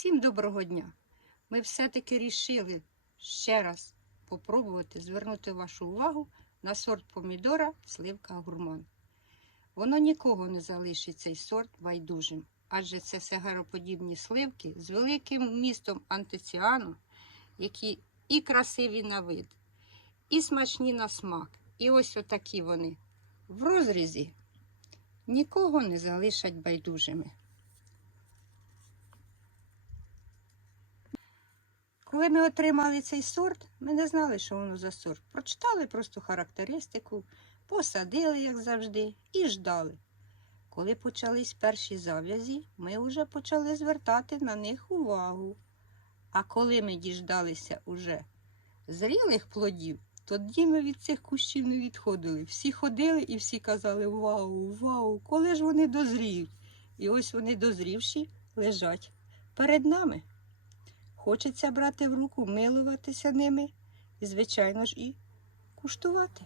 Всім доброго дня! Ми все-таки рішили ще раз попробувати звернути вашу увагу на сорт помідора сливка гурман. Воно нікого не залишить цей сорт байдужим, адже це сигароподібні сливки з великим вмістом антиціану, які і красиві на вид, і смачні на смак. І ось отакі вони в розрізі нікого не залишать байдужими. Коли ми отримали цей сорт, ми не знали, що воно за сорт. Прочитали просто характеристику, посадили, як завжди, і ждали. Коли почались перші зав'язі, ми вже почали звертати на них увагу. А коли ми діждалися уже зрілих плодів, тоді ми від цих кущів не відходили. Всі ходили і всі казали: Вау, вау, коли ж вони дозріють? І ось вони дозрівші лежать перед нами. Хочеться брати в руку, милуватися ними і, звичайно ж, і куштувати.